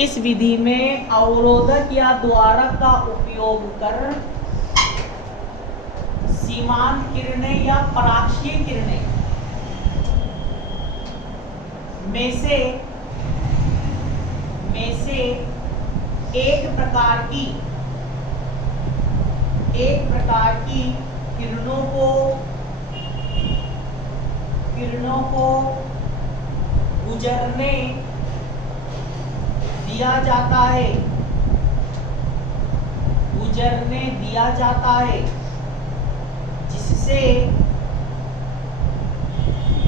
इस विधि में अवरोधक या द्वारक का उपयोग कर सीमांत किरणें या पराक्षीय किरणें में से एक प्रकार की किरणों को गुजरने दिया जाता है जिससे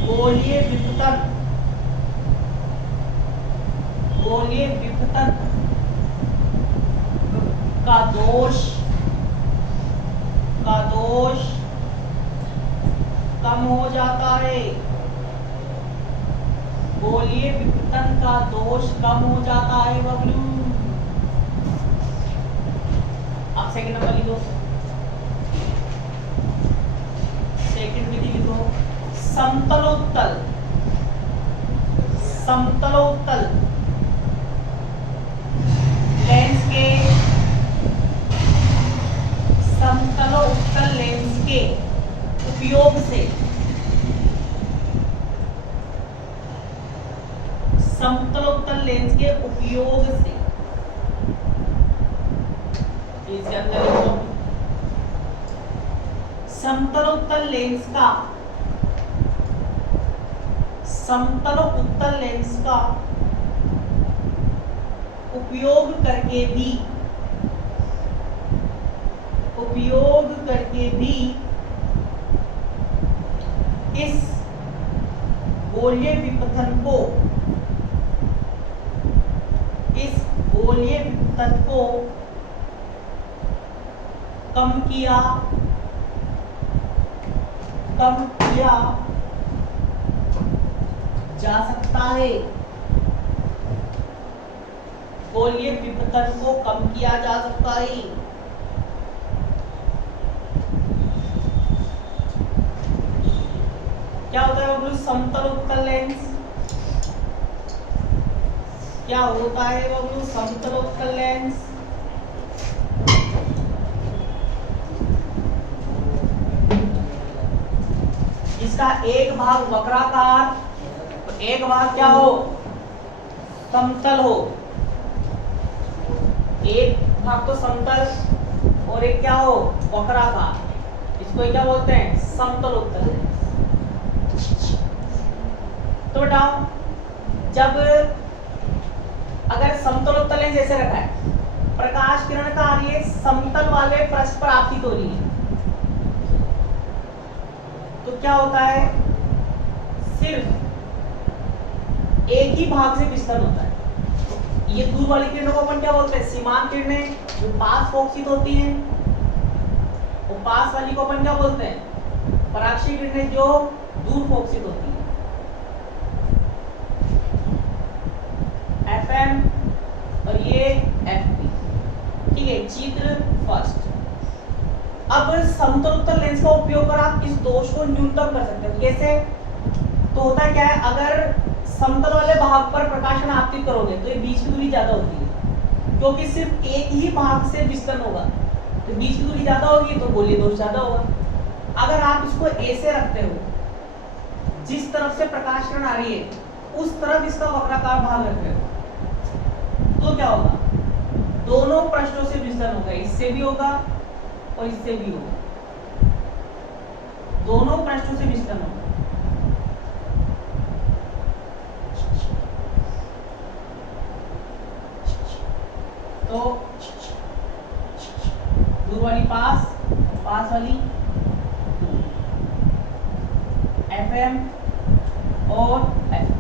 गोलीय विपतन का दोष कम हो जाता है। गोलीय विपतन का दोष कम हो जाता है बबलू। अब सेकंड नंबर लिखो, सेकंड विधि लिखो। समतलोत्तल लेंस के उपयोग से समतलोत्तल लेंस के उपयोग से समतलोत्तल लेंस का उपयोग करके भी इस गोलीय विपतन को कम किया जा सकता है। गोलीय विपतन को कम किया जा सकता है। क्या होता है बबलू समतलोत्तल लेंस? क्या होता है बबलू समतलोत्तल लेंस? इसका एक भाग वक्राकार, एक भाग क्या हो? समतल हो। एक भाग तो समतल और एक क्या हो? वक्राकार। इसको क्या बोलते हैं? समतलोत्तल लेंस। तो बताओ, जब अगर समतलोत्तल लेंस ऐसे रखा है, प्रकाश किरण का ये समतल वाले पृष्ठ पर आपतित हो रही है, तो क्या होता है? सिर्फ एक ही भाग से विस्तरण होता है। ये दूर वाली किरणों को अपन क्या बोलते हैं? सीमांत किरणें, जो पास फोकसित होती हैं। और पास वाली को अपन क्या बोलते हैं? पराक्षीय किरणें, जो दूर फोकसित होती हैं। FM और ये FP। ठीक है, चित्र फर्स्ट। अब समतलोत्तल लेंस का उपयोग कर आप इस दोष को न्यूनतम कर सकते हो। कैसे? तो होता है क्या है, अगर समतल वाले भाग पर प्रकाशन आपतित करोगे तो ये बीच की दूरी ज्यादा होती है, क्योंकि सिर्फ एक ही भाग से विस्तरण होगा, तो बीच की दूरी ज्यादा होगी तो गोलीय दोष ज्यादा होगा। अगर आप इसको ऐसे रखते हो, जिस तरफ से प्रकाश किरण आ रही है उस तरफ इसका वक्राकार भाग रख रहे हो, तो क्या होगा? दोनों पृष्ठों से विस्तरण होगा, इससे भी होगा और इससे भी होगा। दोनों पृष्ठों से विस्तरण होगा। तो दूर वाली पास, पास वाली FM और FP।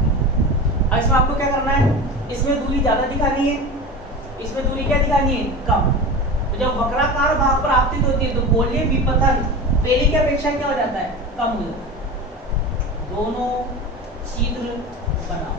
अब इसमें आपको क्या करना है? इसमें दूरी ज्यादा दिखानी है, इसमें दूरी क्या दिखानी है? कम। तो जब वक्राकार भाग पर आपतित होती है तो गोलीय विपतन पहले की अपेक्षा क्या हो जाता है? कम हो जाता है। दोनों चित्र बनाओ।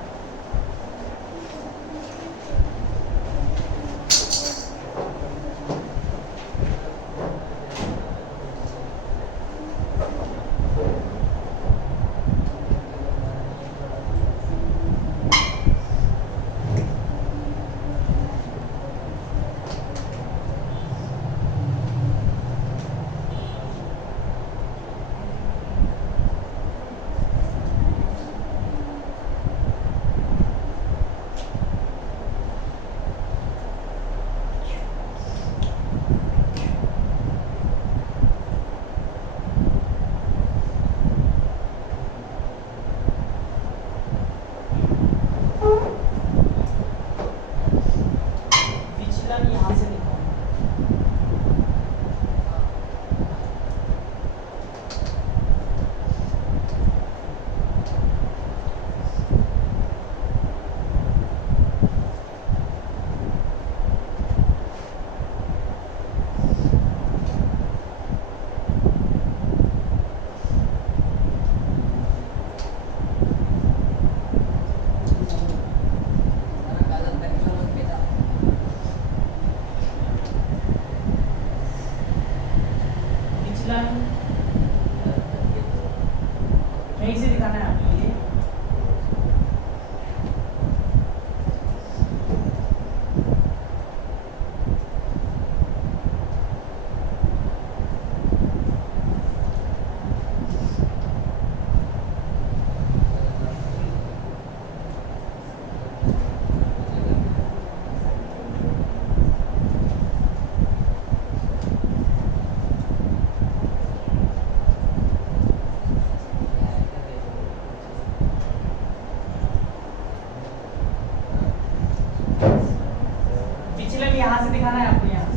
विचलन यहां से दिखाना है आपको, यहां से।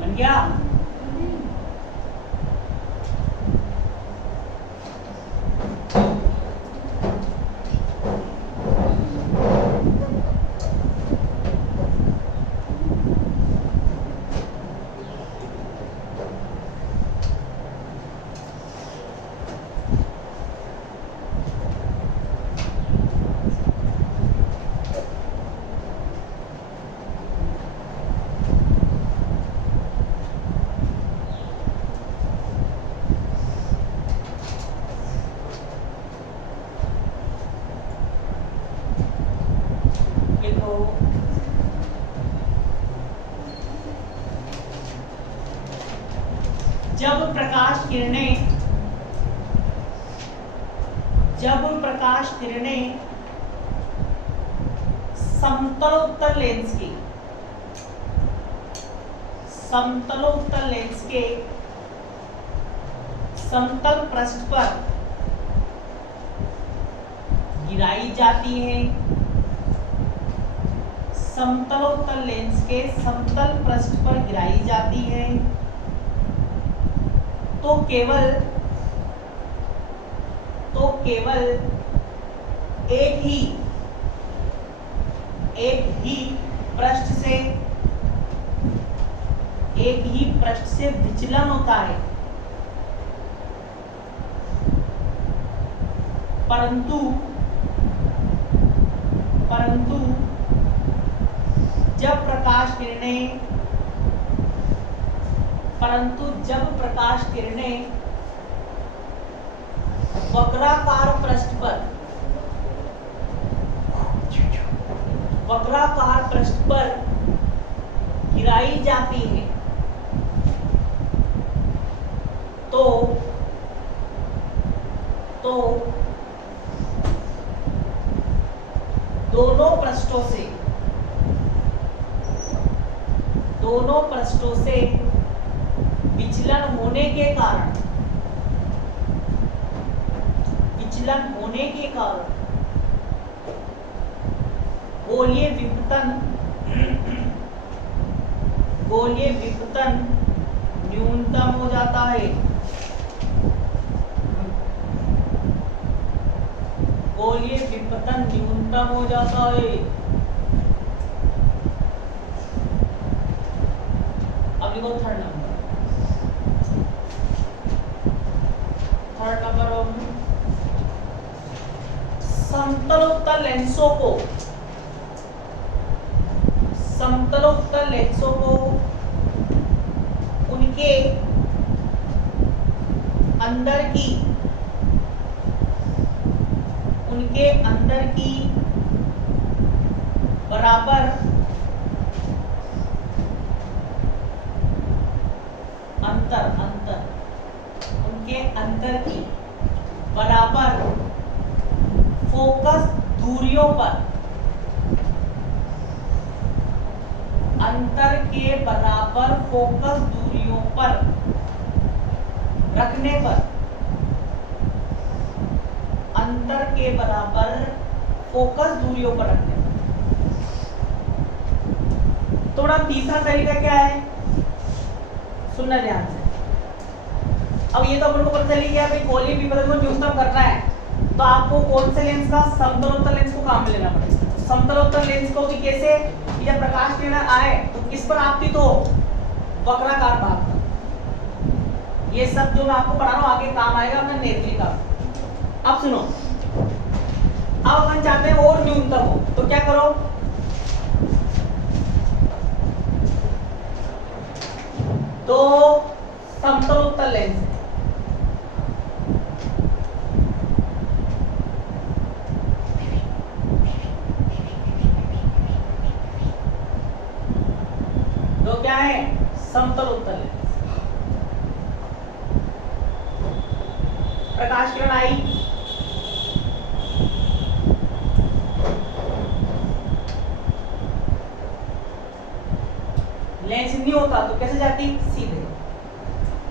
बन गया? देखो जब प्रकाश किरणें समतलोत्तर लेंस के समतल पृष्ठ पर गिराई जाती है, समतलोत्तर लेंस के समतल पृष्ठ पर गिराई जाती है, तो केवल एक ही पृष्ठ से विचलन होता है, परंतु जब प्रकाश किरणें वक्राकार पृष्ठ पर गिराई जाती है, तो दोनों पृष्ठों से विचलन होने के कारण गोलीय विपतन न्यूनतम हो जाता है। गोलीय विपतन न्यूनतम हो जाता है। अब लिखो थर्ड नंबर समतलोत्तर लेंसों को उनके अंदर की बराबर उनके अंतर की बराबर फोकस दूरियों पर अंतर के बराबर फोकस दूरियों पर रखने पर थोड़ा तीसरा तरीका क्या है, सुनना ध्यान से। अब ये तो अपन को पता चली गया भाई गोलीय विपतन को न्यूनतम करना है, तो आपको कौन से लेंस का, समतलोत्तर लेंस को काम में लेना पड़ेगा। समतलोत्तर लेंस को भी कैसे, जब प्रकाश किरण आए तो किस पर आपतित हो, वक्राकार भाग पर। ये सब जो मैं आपको पढ़ा रहा हूँ आगे काम आएगा अपना नेत्री का। अब सुनो, अब अपन चाहते हैं और न्यूनतम हो, तो क्या करो, तो समतलोत्तर लेंस है, तो क्या है, समतलोत्तर लेंस। प्रकाश किरण आई, लेंस नहीं होता तो कैसे जाती, सीधे।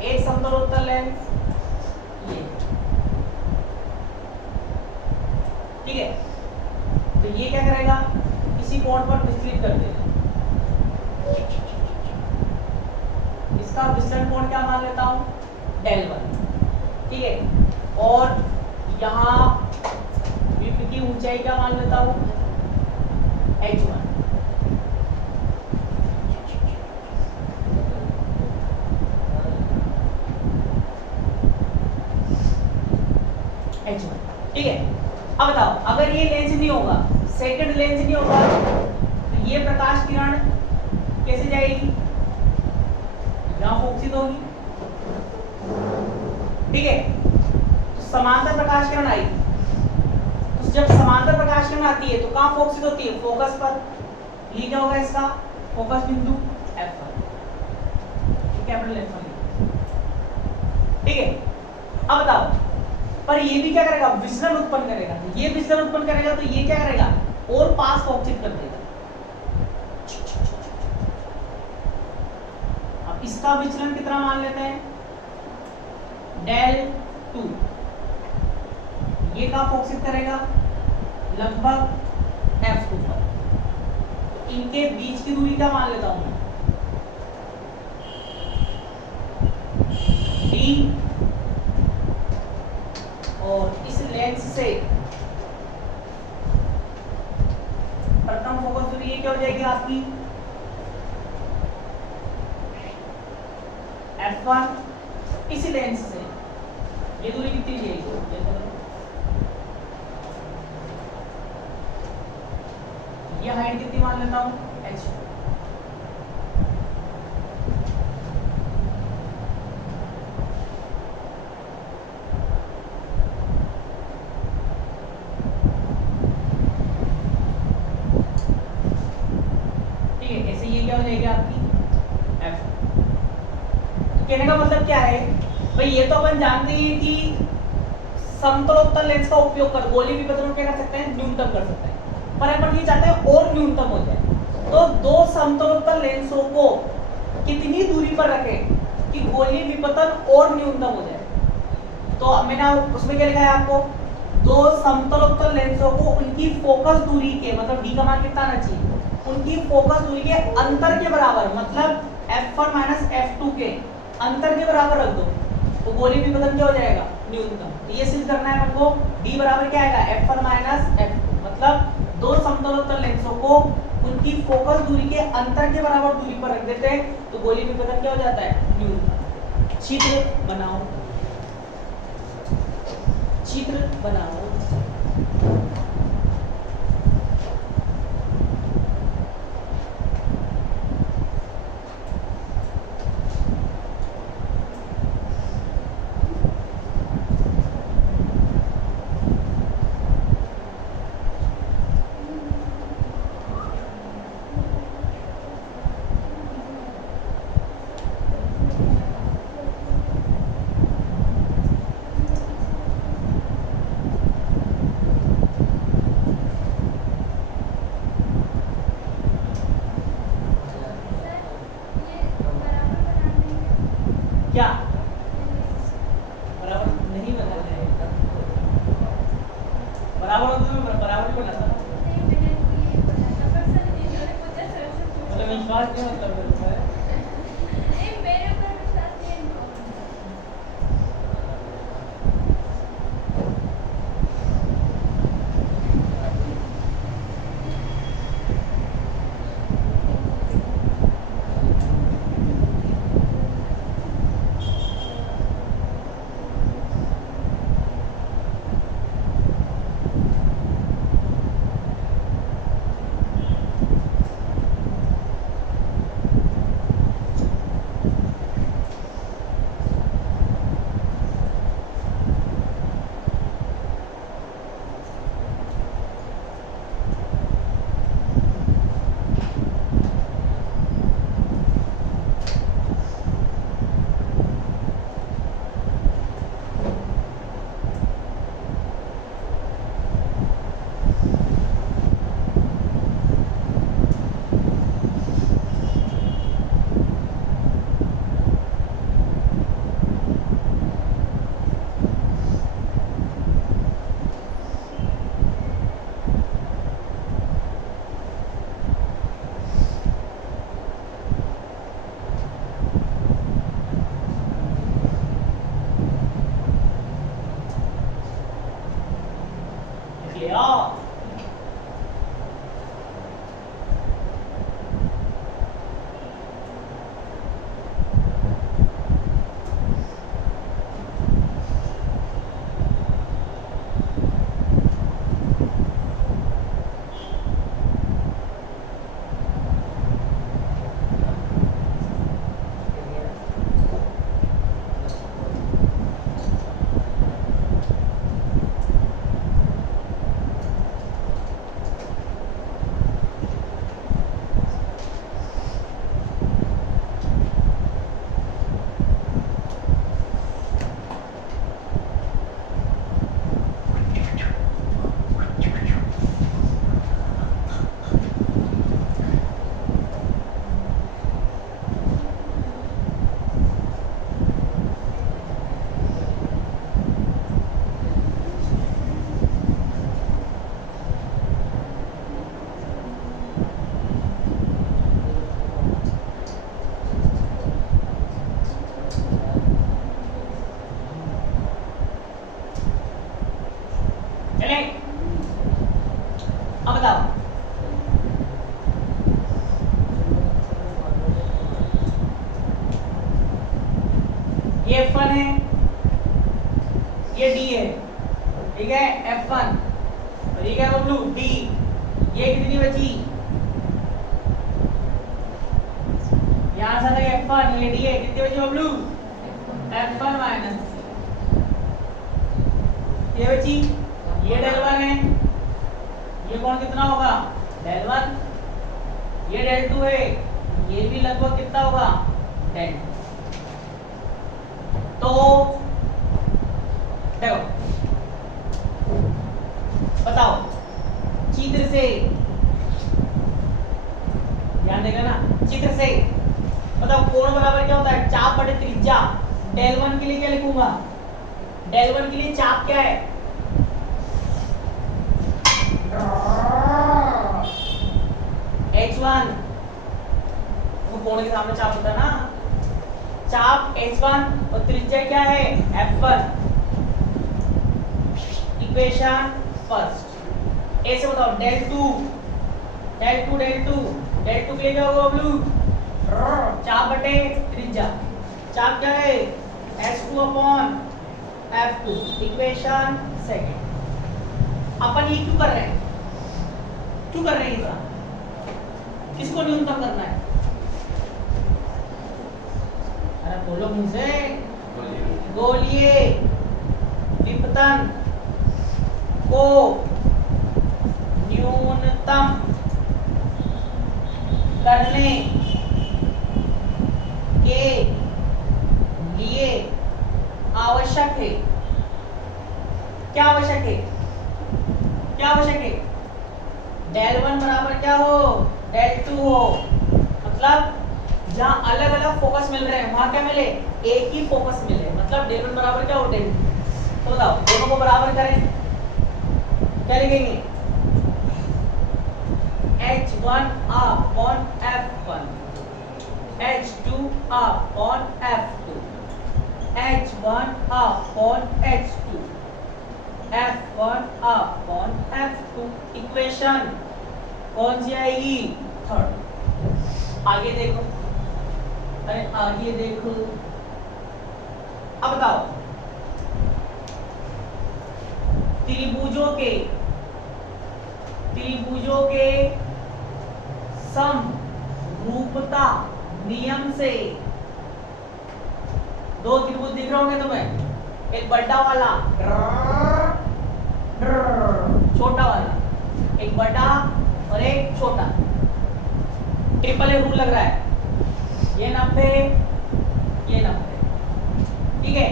एक समतलोत्तर लेंस ये, ठीक है, तो ये क्या करेगा, इसी कोण पर विचलित कर देगा। इसका विचलन कोण क्या मान लेता हूं, del1, ठीक है, और यहाँ विप की ऊंचाई क्या मान लेता हूं, h1। ठीक है, अब बताओ अगर ये लेंस नहीं होगा, सेकंड लेंस नहीं होगा, तो ये प्रकाश किरण कैसे जाएगी, यहां फोकसित होगी, ठीक है। तो समांतर प्रकाश किरण आई, तो जब समांतर प्रकाश किरण आती है तो कहां फोकसित होती है, फोकस पर। ये क्या होगा इसका फोकस बिंदु F1, कैपिटल F1, ठीक है। अब बताओ, पर ये भी क्या करेगा, विचलन उत्पन्न करेगा। ये विचलन उत्पन्न करेगा तो ये क्या करेगा, और पास फोकसित कर देगा। अब इसका विचलन कितना मान लेते हैं, del2। ये कहां फोकसित करेगा, लगभग F2 पर। तो इनके बीच की दूरी क्या मान लेता हूं, d, और इस लेंस से प्रथम फोकस दूरी ये क्या हो जाएगी आपकी, F1। इस लेंस से ये दूरी कितनी जाएगी, ये हाइट कितनी मान लेता हूं, h। कहने का मतलब क्या है भाई, ये तो अपन जानते हैं कि समतलोत्तर लेंस का उपयोग कर गोलीय विपतन को क्या कर सकते हैं, न्यूनतम कर सकते हैं, पर अपन ये चाहते हैं और न्यूनतम हो जाए। तो दो समतलोत्तर लेंसों को कितनी दूरी पर रखें कि गोलीय विपतन और न्यूनतम हो जाए। तो मैंने उसमें क्या लिखा है आपको, दो समतलोत्तर लेंसों को उनकी फोकस दूरी के, मतलब डी का मान कितना आना चाहिए, उनकी फोकस दूरी के अंतर के बराबर, मतलब F1 माइनस F2 के अंतर के बराबर रख दो, तो गोलीय विपतन क्या हो जाएगा, न्यूनतम। तो ये सिद्ध करना है अपन को, D बराबर क्या आएगा, F1 माइनस F2, मतलब दो समतलोत्तर लेंसों को उनकी फोकस दूरी के अंतर के बराबर दूरी पर रख देते हैं, तो गोलीय विपतन क्या हो जाता है, न्यूनतम। चित्र बनाओ, चित्र बनाओ। क्या बराबर नहीं बनाना है, बराबर हो तो बराबर ही बनाना, मतलब विश्वास नहीं मतलब करता है। नहीं मेरे ऊपर विश्वास नहीं है। लिया चले। अब बताओ ये F1 है, ये D है, ठीक है F1 और ये क्या है बबलू D। ये कितनी बची? यहाँ से लगे F1 ये D है, कितनी बची बबलू? F1 माइनस ये बची, ये del 1 है, ये कौन कितना होगा? del 1, ये del 2 है, ये भी लगभग कितना होगा? del 2। तो देखो बताओ चित्र से ध्यान देगा ना, चित्र से बताओ कोण बराबर क्या होता है? चाप बटे त्रिज्या। del 1 के लिए क्या लिखूंगा? del 1 के लिए चाप क्या है? h1 वो कोण के सामने चाप होता है ना, चाप h1 और त्रिज्या क्या है? f1। इक्वेशन फर्स्ट ऐसे बताओ del 2 के लिए क्या होगा बबलू? चाप बटे त्रिज्या। चाप क्या है? h2 upon f2। Equation second. अपन ये क्यों कर रहे हैं? क्यों कर रहे हैं ये? किसको न्यूनतम करना है? अरे बोलो मुझे। गोलीय विपतन को न्यूनतम करने के लिए आवश्यक है। क्या आवश्यक है? क्या आवश्यक है? del 1 बराबर क्या हो? del 2 हो। मतलब जहां अलग अलग फोकस मिल रहे हैं वहां क्या मिले? एक ही फोकस मिले। मतलब del 1 बराबर क्या हो? del 2। तो बताओ दोनों को बराबर करें, क्या लिखेंगे? h1 upon f1 H2 upon F2, H1 upon H2, F1 upon F2। Equation कौन सी आएगी? थर्ड। आगे देखो, अरे आगे देखो, अब बताओ त्रिभुजों के समरूपता नियम से दो त्रिभुज दिख रहे होंगे तुम्हें, एक बड़ा वाला छोटा वाला, एक बड़ा और एक छोटा। ट्रिपल ए रूल लग रहा है, ये 90 ये 90, ठीक है।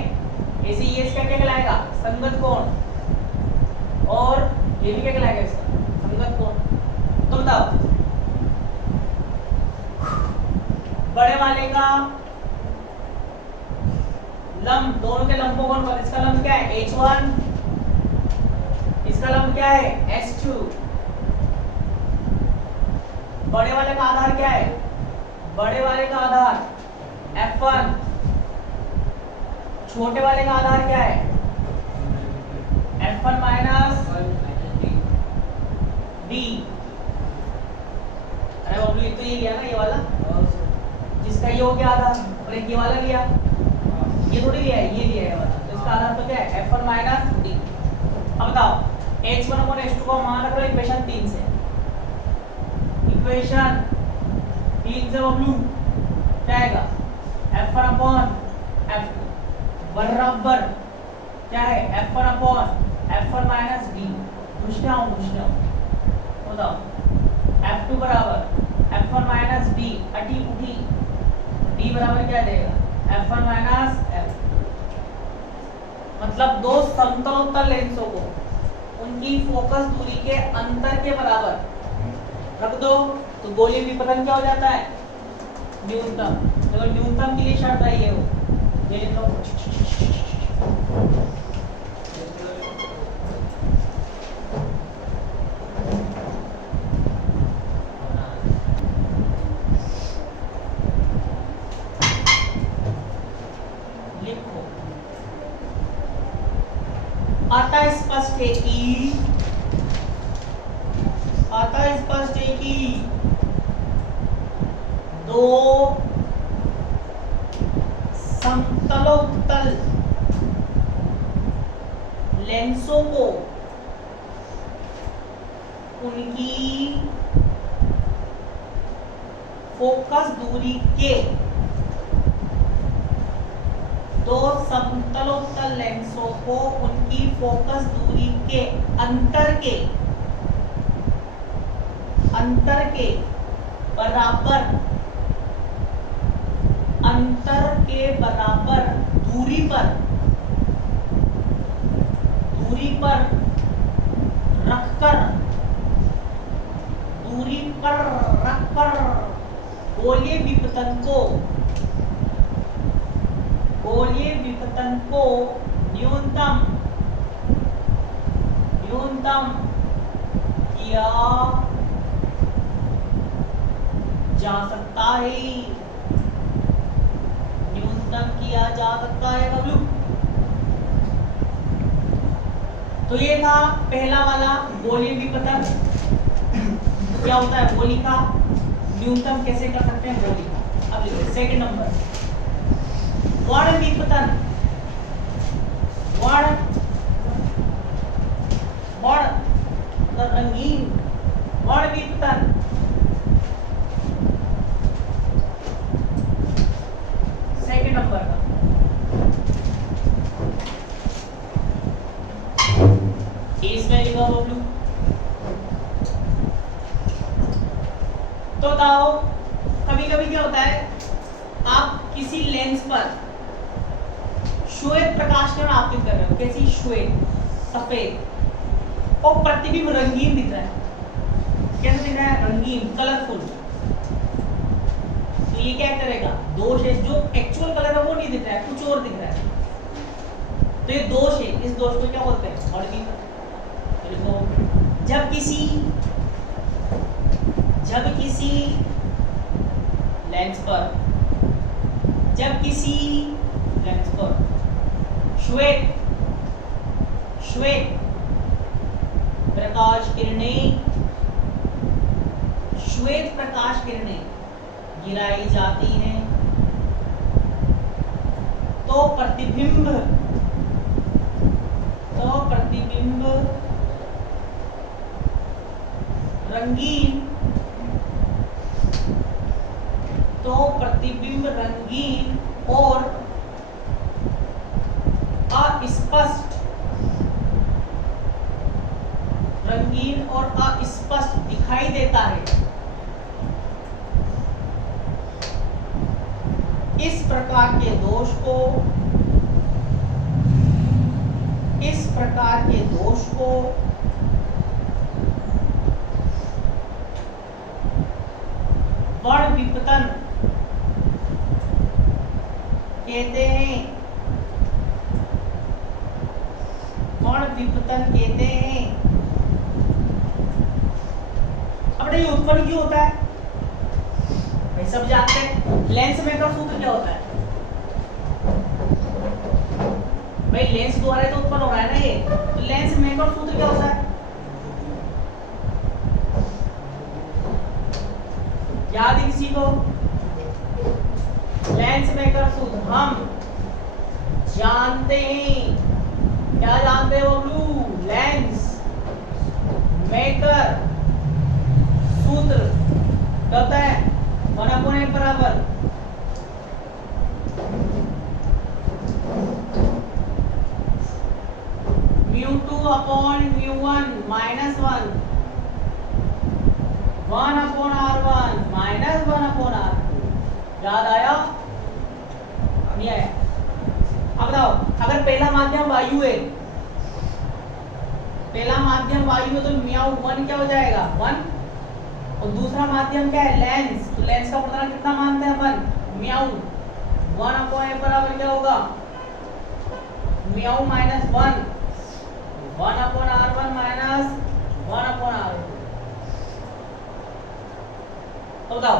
ऐसे ये इसका क्या कहलाएगा? संगत कोण। और ये भी क्या कहलाएगा इसका? संगत कोण। तो बताओ बड़े वाले का लंब, दोनों के लंबकोण पर, इसका लंब क्या है? H1, इसका लंब क्या है? S2। बड़े वाले का आधार क्या है? बड़े वाले का आधार F1, छोटे वाले का आधार क्या है? F1 minus D। अरे बाबू ये तो ये लिया ना, ये वाला जिसका ये हो गया आधार, और एक ये वाला लिया, ये थोड़ी लिया है, ये लिया है वाला, तो इसका आधार तो क्या है? F1 minus D। अब बताओ H1 और H2 को मान रख लो इक्वेशन 3 से, इक्वेशन 3 से बबलू क्या आएगा? F1 अपॉन F2 बराबर क्या है? F1 upon F1 minus D। पूछना हूँ बताओ F2 बराबर F1 माइनस D, अटी उठी, D बराबर क्या देगा? F1 minus F। मतलब दो समतलोत्तल लेंसों को उनकी फोकस दूरी के अंतर के बराबर रख दो तो गोलीय विपतन क्या हो जाता है? न्यूनतम। तो न्यूनतम के लिए शर्त है ये हो, ये लिख लो। लिखो, अतः स्पष्ट है कि दो समतलोत्तल लेंसों को उनकी फोकस दूरी के, दो समतलोत्तल लेंसों को उनकी फोकस दूरी के अंतर के बराबर दूरी पर रखकर गोलीय विपतन को न्यूनतम किया जा सकता है, बबलू। तो ये था पहला वाला गोलीय विपतन। क्या होता है गोली का न्यूनतम कैसे कर सकते हैं गोली का? अब देखो सेकंड नंबर, वर्ण विपतन। रंगीन वर्ण विपतन। सेकंड नंबर का इसमें लिखा बबलू। तो बताओ कभी कभी क्या होता है, आप किसी लेंस पर श्वेत प्रकाश किरण आपतित कर रहे हो, कैसी? श्वेत, सफेद, और प्रतिबिंब रंगीन दिख रहा है। कैसे दिख रहा है? रंगीन, कलरफुल। तो ये क्या करेगा? दोष है, जो एक्चुअल कलर है वो नहीं दिख रहा है, कुछ और दिख रहा है, तो ये दोष है। इस दोष को क्या बोलते हैं? वर्ण विपतन। जब किसी लेंस पर जब किसी लेंस पर श्वेत प्रकाश किरणें गिराई जाती हैं तो प्रतिबिंब रंगीन और अस्पष्ट दिखाई देता है। इस प्रकार के दोष को वर्णविपतन कहते हैं। अब ये उत्पन्न क्यों होता है भाई, सब जानते हैं। लेंस मेकर सूत्र क्या होता है भाई, लेंस द्वारा तो उत्पन्न हो रहा है ना ये, तो लेंस मेकर सूत्र क्या होता है, याद है किसी को? लेंस मेकर सूत्र हम जानते हैं, क्या जानते हैं बबलू? लेंस मेकर सूत्र क्या होता है? 1/a बराबर μ2 upon μ1 minus 1 1/r1 minus 1/r2। याद आया? नहीं आया? अब बताओ, अगर पहला माध्यम वायु है, तो μ1 क्या हो जाएगा? 1। और दूसरा माध्यम क्या है? लेंस। तो लेंस का पूर्णांक कितना मानते हैं अपन? μ 1/a बराबर क्या होगा? μ माइनस 1 1/r1 माइनस 1/r2। तो बताओ,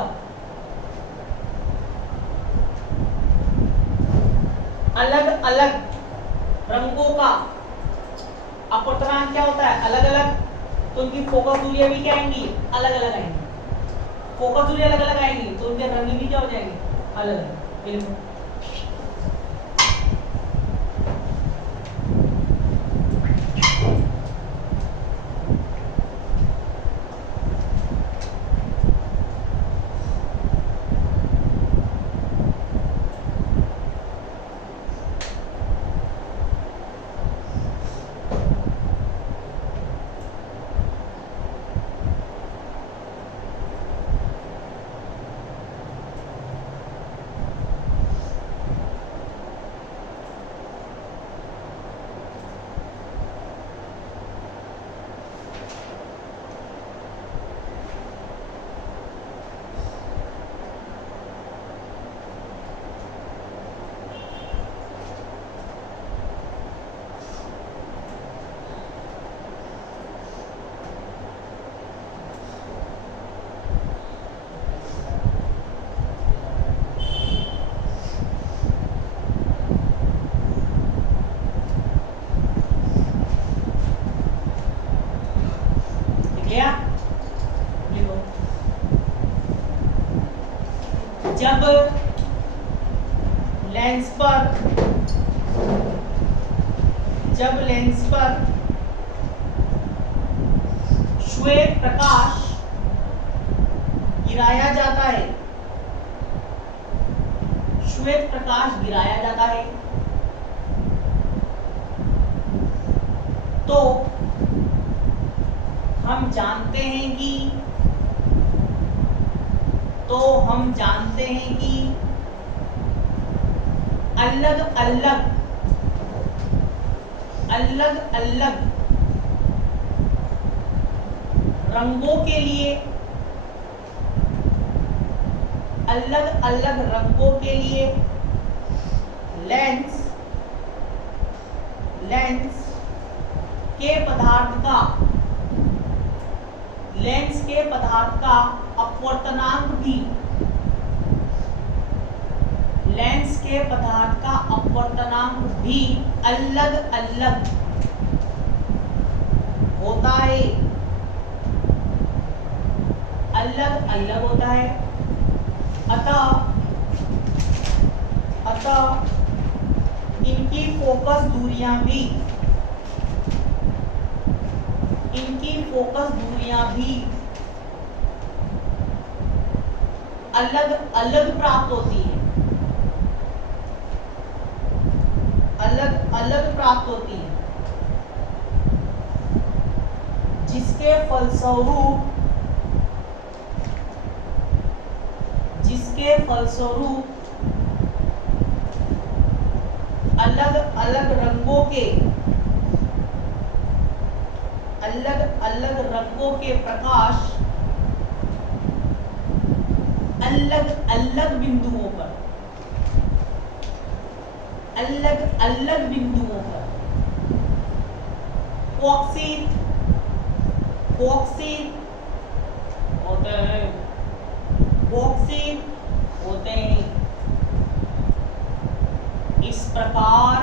अलग अलग रंगों का अपवर्तनांक क्या होता है? अलग अलग, तो उनकी फोकस दूरियां भी क्या आएंगी? अलग अलग आएंगी। फोकस दूरी अलग अलग आएंगी तो उनके रंग भी क्या हो जाएंगे? अलग अलग। जब लेंस पर श्वेत प्रकाश गिराया जाता है, तो हम जानते हैं कि अलग अलग रंगों के लिए लेंस के पदार्थ का अपवर्तनांक भी लेंस के पदार्थ का अपवर्तनांक भी अलग अलग होता है, अलग अलग होता है। अतः इनकी फोकस दूरियां भी अलग अलग प्राप्त होती है, अलग अलग प्राप्त होती है, जिसके फलस्वरूप अलग अलग रंगों के प्रकाश अलग अलग बिंदुओं पर बॉक्सिंग होते हैं। इस प्रकार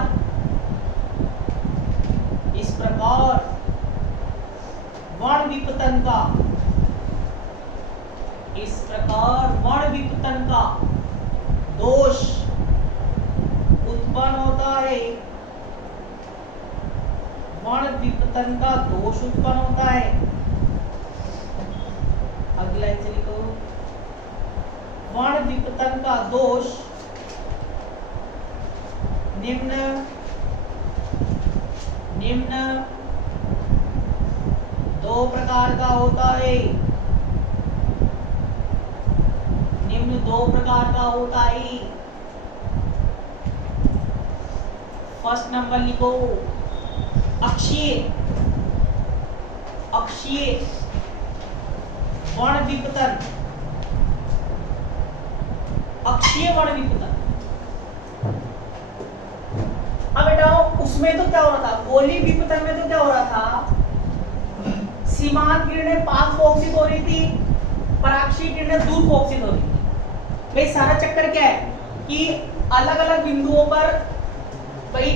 वर्ण विपतन का दोष उत्पन्न होता है। अगली लाइन से लिखो, वर्ण विपतन का दोष निम्न दो प्रकार का होता है। फर्स्ट नंबर लिखो, अक्षीय वर्ण विपतन। अब बेटा उसमें तो क्या हो रहा था, गोली विपतन में तो क्या हो रहा था, सीमांत किरणें पास फोकसित हो रही थी, पराक्षीय किरणें दूर फोकसित हो रही थी। भाई सारा चक्कर क्या है कि अलग अलग बिंदुओं पर भाई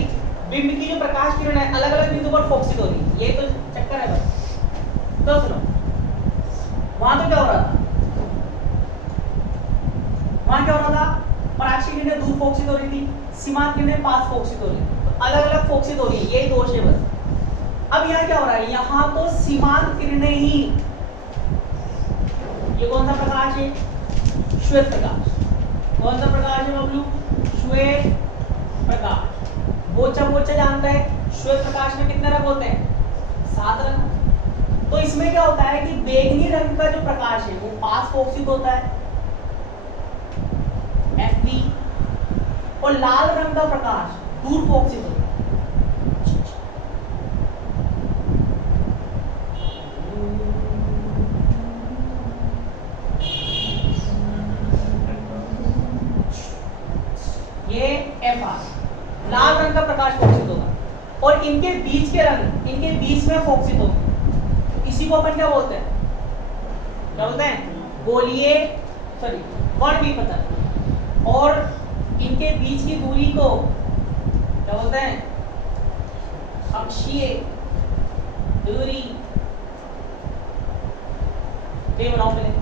बिंब की जो प्रकाश किरण है अलग अलग बिंदुओं पर फोकसित हो रही है, ये तो चक्कर है भाई। तो सुनो, वहां तो क्या हो रहा था, पराक्षीय किरणें दूर फोकसित हो रही थी, सीमांत किरणें पास फोकसित हो रही थी, तो अलग अलग फोकसित हो रही है, यही दोष है बस। अब यहाँ क्या हो रहा है, यहाँ तो सीमांत किरणें ही, ये कौन सा प्रकाश है, श्वेत प्रकाश। कौन सा प्रकाश है बबलू, श्वेत प्रकाश। बोचा जानता है, श्वेत प्रकाश में कितने रंग होते हैं, 7 रंग। तो इसमें क्या होता है कि बैंगनी रंग का जो प्रकाश है वो पास फोकसित होता है, Fb, और लाल रंग का प्रकाश दूर फोकसित होता है। ये Fr, लाल रंग का प्रकाश फोकसित होगा, और इनके बीच के रंग इनके बीच में फोकसित होते। तो इसी को अपन क्या बोलते हैं, गोलीय वर्ण विपतन। और इनके बीच की दूरी को क्या बोलते हैं, अक्षीय दूरी। तो ये बनाओ पहले,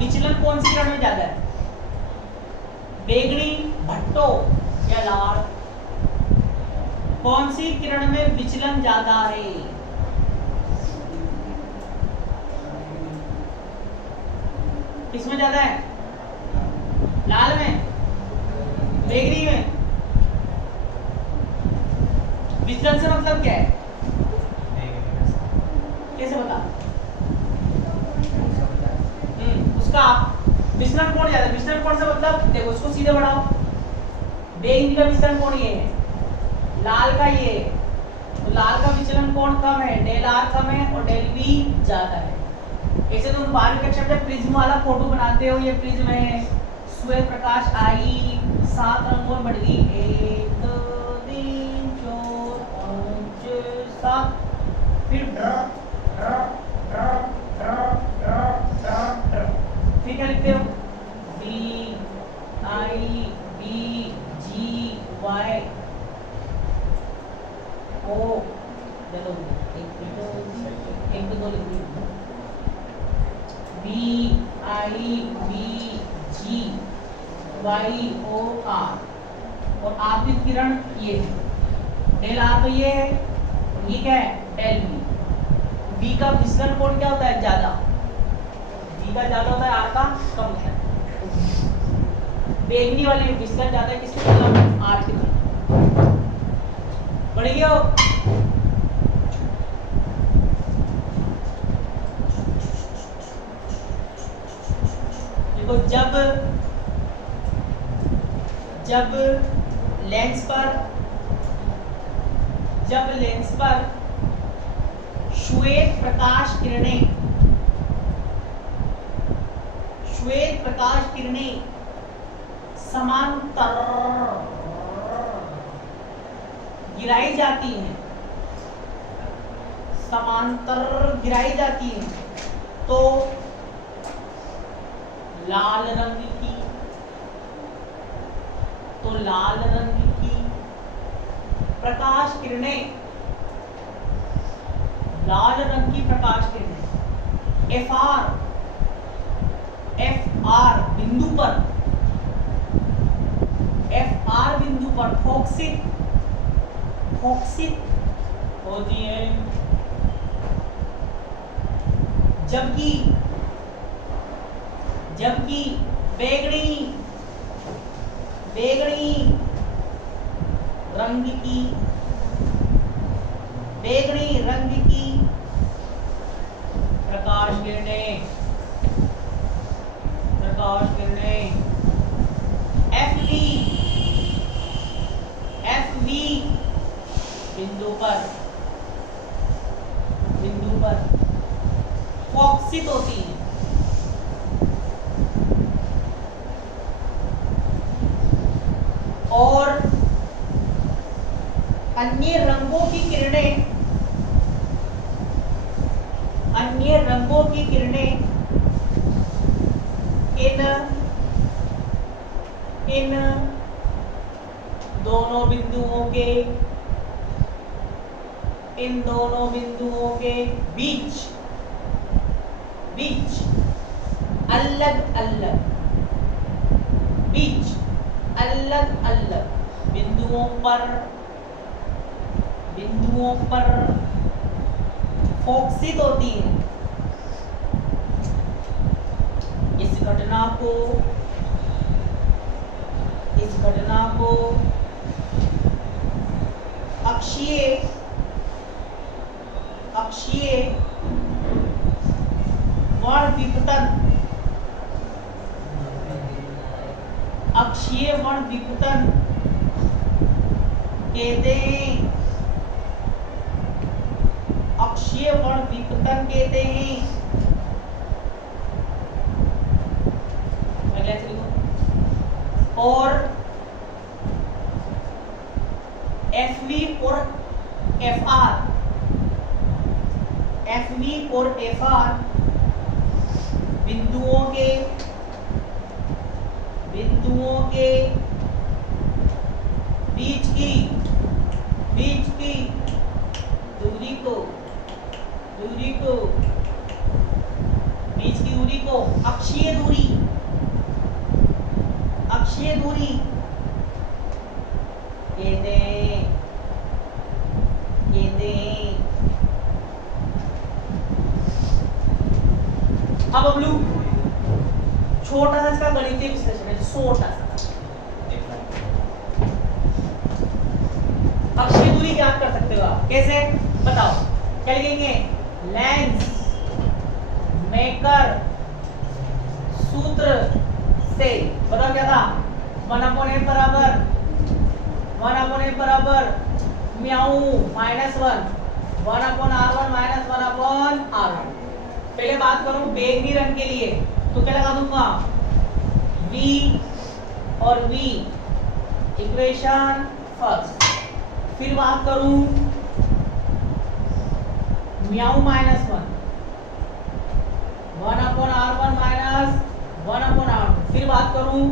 विचलन कौन सी किरण में ज्यादा है, बैंगनी, भट्टो या लाल? कौन सी किरण में विचलन ज्यादा है, किसमें ज्यादा है? लाल में, बैगनी में। विचलन से मतलब क्या है? कैसे बता? उसका विचलन कोण ज्यादा है? विचलन कोण से मतलब देखो, इसको सीधे बढ़ाओ। बैगनी का विचलन कोण ये है, लाल का ये है, तो लाल का विचलन कोण कम है, डेल आर कम है और डेल बी ज्यादा है। ऐसे तुम 12वीं कक्षा में प्रिज्म वाला फोटो बनाते हो, ये प्रिज्म है, सूर्य प्रकाश आई, 7 रंगों में बढ़ गई, 1 2 3 4 5 6 7, फिर फिर क्या लिखते हो? B I B G Y O, चलो एक दो लिख लो, B I B G Y O R, और आपतित किरण ये है, डेल आर तो ये है, और ये क्या है? Del B. बी का विचलन कोण क्या होता है? ज्यादा। बी का ज्यादा होता है, आर का कम होता है। बैगनी वाले में विचलन ज्यादा है, किसके तुलना? आर की तुलना। बढ़ गया हो? देखो, जब लेंस पर श्वेत प्रकाश किरणें समांतर गिराई जाती हैं, तो लाल रंग की प्रकाश किरणें, लाल रंग की प्रकाश किरणें एफ आर बिंदु पर फोकसित होती है, जबकि बैगनी रंग की प्रकाश किरणें एफवी बिंदु पर फोकसित होती है, और अन्य रंगों की किरणें इन दोनों बिंदुओं के बीच अलग अलग बिंदुओं पर फोकसित होती है। इस घटना को अक्षीय वर्णविपतन कहते हैं। और एफवी और एफआर बिंदुओं के बीच की दूरी को अक्षीय दूरी कहते हैं। अब हम लोग छोटा सा। अक्षीय दूरी ज्ञात कर सकते हो आप, कैसे बताओ? क्या लिखेंगे? लेंस मेकर सूत्र से, बताओ क्या था? 1/8 बराबर म्याऊ -1 1/r1 माइनस 1/r1। पहले बात करूं बेगनी रंग के लिए तो क्या लगा दूंगा? v और v इक्वेशन फर्स्ट। फिर बात करूं म्याऊ -1 1/r1 माइनस 1/r2। फिर बात करूं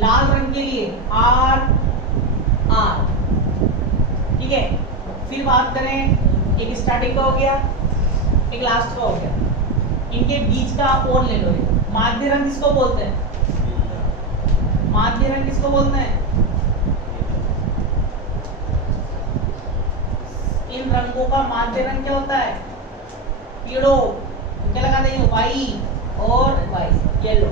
लाल रंग के लिए r ठीक है। फिर बात करें, एक स्टार्टिंग का हो गया, एक लास्ट का हो गया, इनके बीच का और ले लो। माध्य रंग किसको बोलते हैं? माध्य रंग किसको बोलते हैं? इन रंगों का माध्य रंग क्या होता है? पीड़ो। क्या लगा देंगे? वाई और y, yellow.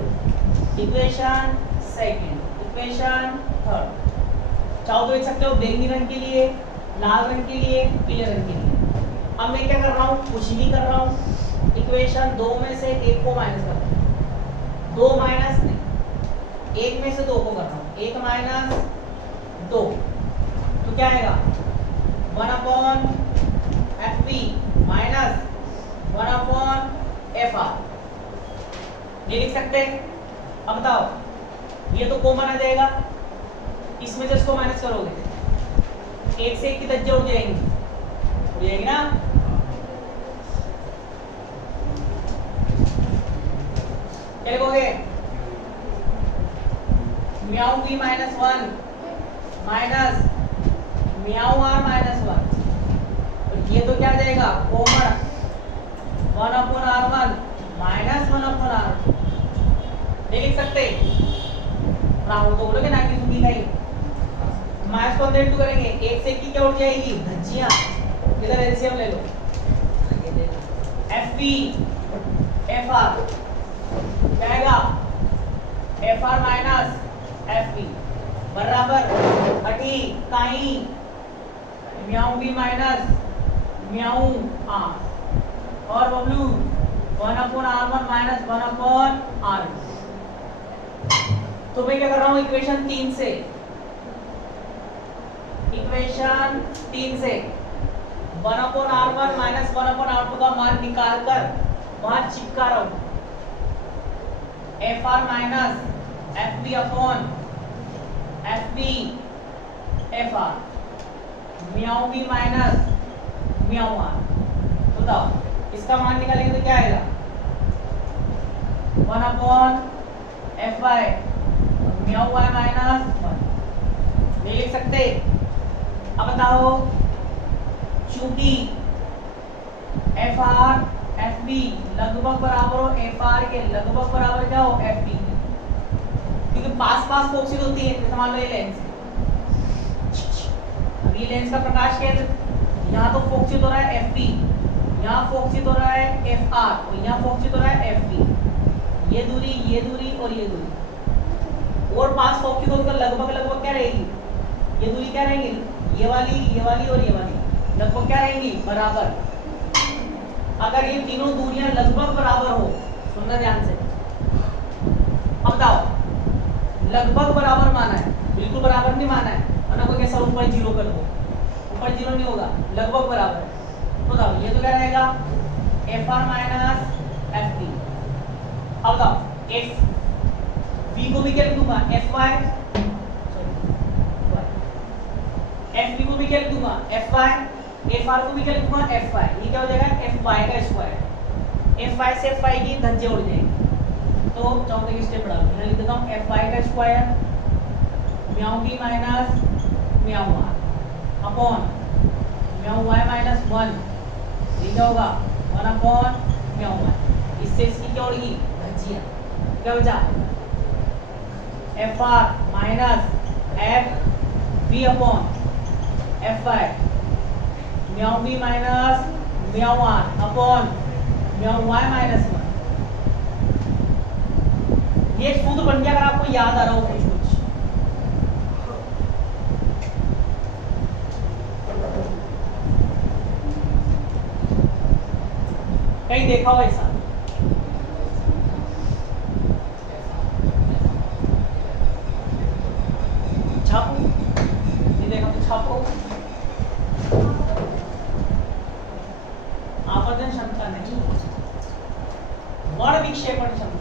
Equation second, equation third. चाहो तो लिख सकते हो बैंगनी रंग के लिए, लाल रंग के लिए, पीले रंग के लिए। अब मैं क्या कर रहा हूँ? कुछ नहीं कर रहा हूँ, इक्वेशन 2 में से 1 को माइनस कर रहा हूँ। 2 माइनस नहीं, 1 में से 2 को कर रहा हूँ। 1 माइनस 2 तो क्या आएगा? 1/fv minus 1/fr। ये लिख सकते हैं। अब बताओ, ये तो कॉमन आ जाएगा, इसमें से इसको माइनस करोगे, 1 से 1 की धज्जियां उड़ जाएंगी ना। क्या लिखोगे? म्याऊ v -1 माइनस म्याऊ r -1। और ये तो क्या आ जाएगा? Common 1/r1 minus 1/r2। ये लिख सकते? राहुल को बोलोगे ना कि सुनी नहीं, माइनस को अंदर इंटू करेंगे, 1 से 1 की क्या उड़ जाएगी? धज्जियां। इधर एलसीएम ले लो, fv fr क्या आएगा? fr माइनस fv बराबर हटी काई म्याऊ v माइनस म्याऊ r और बबलू 1/r1 माइनस 1/r2। तो मैं क्या कर रहा हूं? इक्वेशन 3 से 1/r1 माइनस 1/r2 का मान निकाल कर वहां चिपका रहा हूं। fr minus fb upon fb fr mu v minus mu r। बताओ इसका मान निकालेंगे तो क्या आएगा? 1/fy म्याऊ y माइनस 1। ये लिख सकते? अब बताओ, चूंकि fr fb लगभग बराबर हो fr के, लगभग बराबर क्या हो? fb के, क्योंकि पास फोकसित होती है। जैसे मान लो ये लेंस, अब ये लेंस का प्रकाश केंद्र यहाँ तो फोकसित हो रहा है fb, यहाँ फोकसित हो रहा है fr और यहाँ फोकसित हो रहा है fb। ये दूरी और ये दूरी और पास फोकसित होकर लगभग क्या रहेगी? ये दूरी क्या रहेंगी? ये वाली और ये वाली लगभग क्या रहेंगी? बराबर। अगर ये तीनों दूरियां लगभग बराबर हो, सुनना ध्यान से। अब बताओ, लगभग बराबर माना है, बिल्कुल बराबर नहीं माना है, वरना कोई कैसा ऊपर 0 कर दो, ऊपर 0 नहीं होगा, लगभग बराबर है। तो बताओ ये तो क्या रहेगा? fr minus fb। अब बताओ v को भी क्या लिख दूंगा? fy, fb को भी क्या लिख दूंगा? fy, fr को भी क्या लिख दूंगा? fy। ये क्या हो जाएगा? fy का स्क्वायर। fy से fy की धज्जियां उड़ जाएंगी। तो चौथे की स्टेप बढ़ा मैं लिख देता हूं fy का square mu v minus mu r upon mu y minus 1। ये क्या होगा? 1 अपॉन म्याऊ y। इससे इसकी क्या उड़ेगी? धज्जियां। क्या बचा? fr minus fb upon fy mu v minus mu r upon mu y minus 1। ये सूत्र बन गया अगर आपको याद आ रहा हो कुछ। कहीं देखा हो ऐसा? छापो, ये देखा तो छापो। आवर्धन क्षमता नहीं, वर्ण विक्षेपण क्षमता।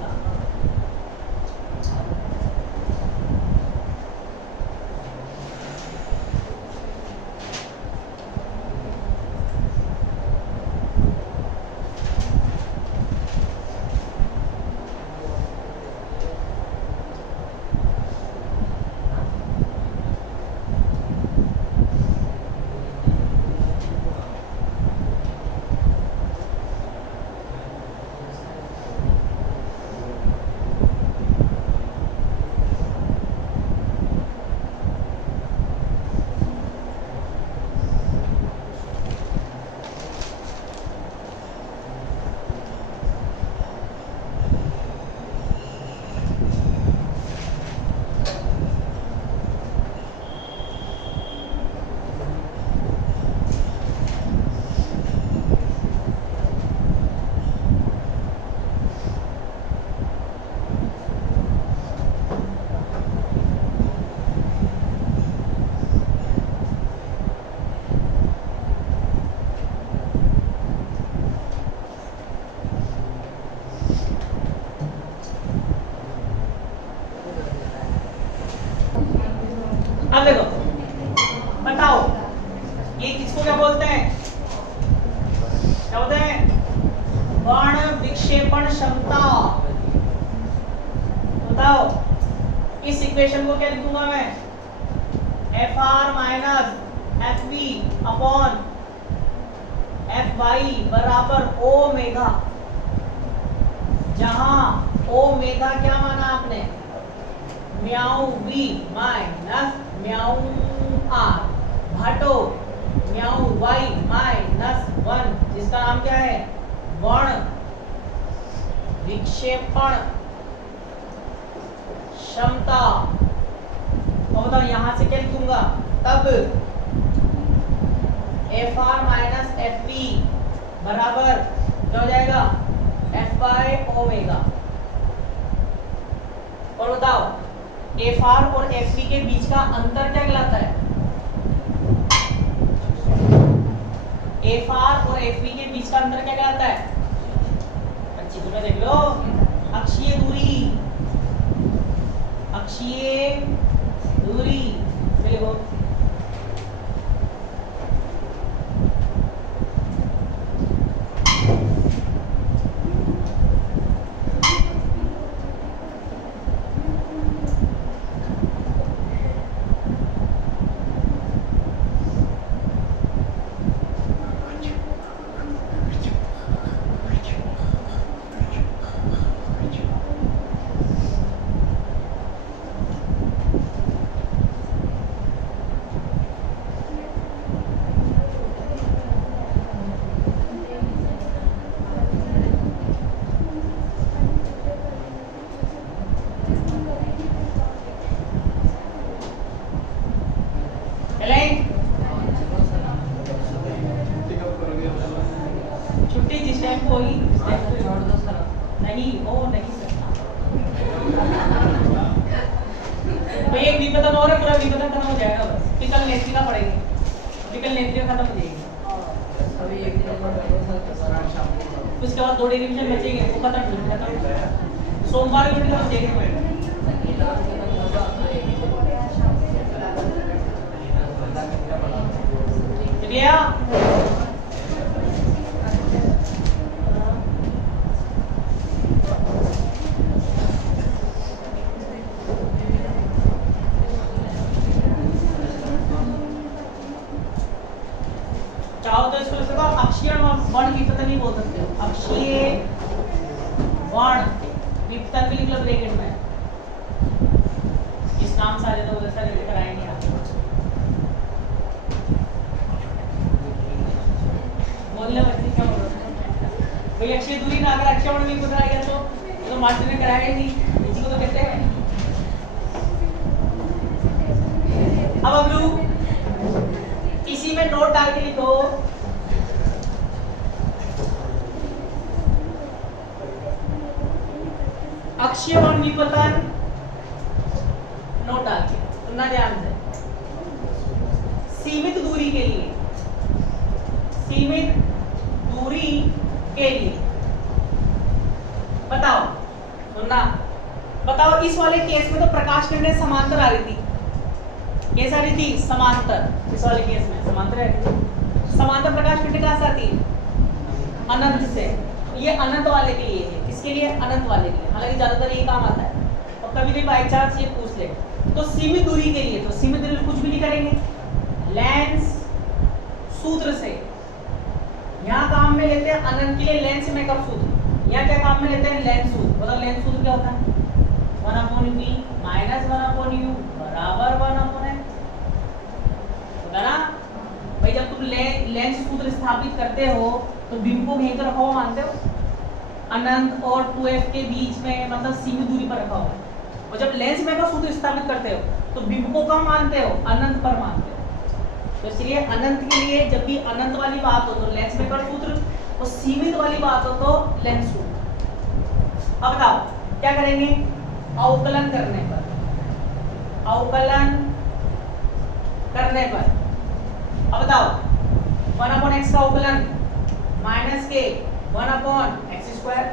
अब देखो, बताओ ये किसको क्या बोलते हैं? क्या बोलते हैं? वर्ण विक्षेपण क्षमता। बताओ इस इक्वेशन को क्या लिखूंगा मैं? Fr minus Fv upon Fy बराबर ओमेगा, जहां ओमेगा क्या माना आपने? Mu v minus mu r भाटो म्याऊ y माइनस 1, जिसका नाम क्या है? वर्ण विक्षेपण क्षमता। तो बताओ यहां से क्या लिखूंगा? तब Fr माइनस Fv बराबर क्या हो जाएगा? Fy omega. और बताओ Fr और Fv के बीच का अंतर क्या कहलाता है? Fr और Fv के बीच का अंतर क्या कहलाता है? अच्छी तरह देख लो, अक्षीय दूरी। अक्षीय दूरी देखो, छुट्टी जिस टाइम को होगी नहीं, वो नहीं सकता। तो एक विपतन और है, पूरा विपतन खत्म हो जाएगा। बस विकल नेत्रिका पड़ेगी, विकल नेत्रिका खत्म हो जाएगी। उसके बाद 2 डिवीजन बचेंगे, वो खत्म। सोमवार को खत्म हो जाएगी। चाहो तो इसको लिखो अक्षीय वर्ण विपतन नहीं बोल सकते हो, अक्षीय वर्ण विपतन भी लिख लो ब्रैकेट में। इस नाम से आ जाए तो वैसा लेकर आएंगे आप। बोलने बच्चे क्या बोल रहे हैं भाई? अक्षीय दूरी ना अगर अक्षीय वर्ण विपतन आ गया तो मास्टर ने कराया ही नहीं, इसी को तो कहते हैं। अब अगलू इसी में नोट डाल के लिखो अक्षीय बल विपतन नोट डालिए, सुनना ध्यान से। सीमित दूरी के लिए, सीमित दूरी के लिए बताओ, सुनना, बताओ इस वाले केस में तो प्रकाश किरणें समांतर आ रही थी, कैसे आ रही थी? समांतर। इस वाले केस में समांतर है, समांतर प्रकाश किरणें कहां से आती है? अनंत से। ये अनंत वाले के लिए है, किसके लिए? अनंत वाले के लिए। हालांकि ज्यादातर ये काम आता है और कभी भी बाई चांस ये पूछ ले तो सीमित दूरी के लिए, तो सीमित दूरी कुछ भी नहीं करेंगे, लेंस सूत्र से। यहाँ काम में लेते हैं अनंत के लिए लेंस मेकअप सूत्र, यहाँ क्या काम में लेते हैं? लेंस सूत्र। मतलब लेंस सूत्र क्या होता है? 1/v माइनस 1/u बराबर 1/x होता ना भाई। जब तुम लेंस सूत्र स्थापित करते हो तो बिंब को कहीं तो रखा हुआ मानते हो, अनंत और 2f के बीच में, मतलब सीमित दूरी पर रखा हुआ है। और जब लेंस मेकअप सूत्र स्थापित करते हो तो बिंब को कहाँ मानते हो? अनंत पर मानते हो। तो इसलिए अनंत के लिए जब भी अनंत वाली बात हो तो लेंस मेकअप सूत्र, और सीमित वाली बात हो तो लेंस सूत्र। अब बताओ क्या करेंगे? अवकलन करने पर, अवकलन करने पर अब बताओ 1/x का अवकलन माइनस के 1/x²,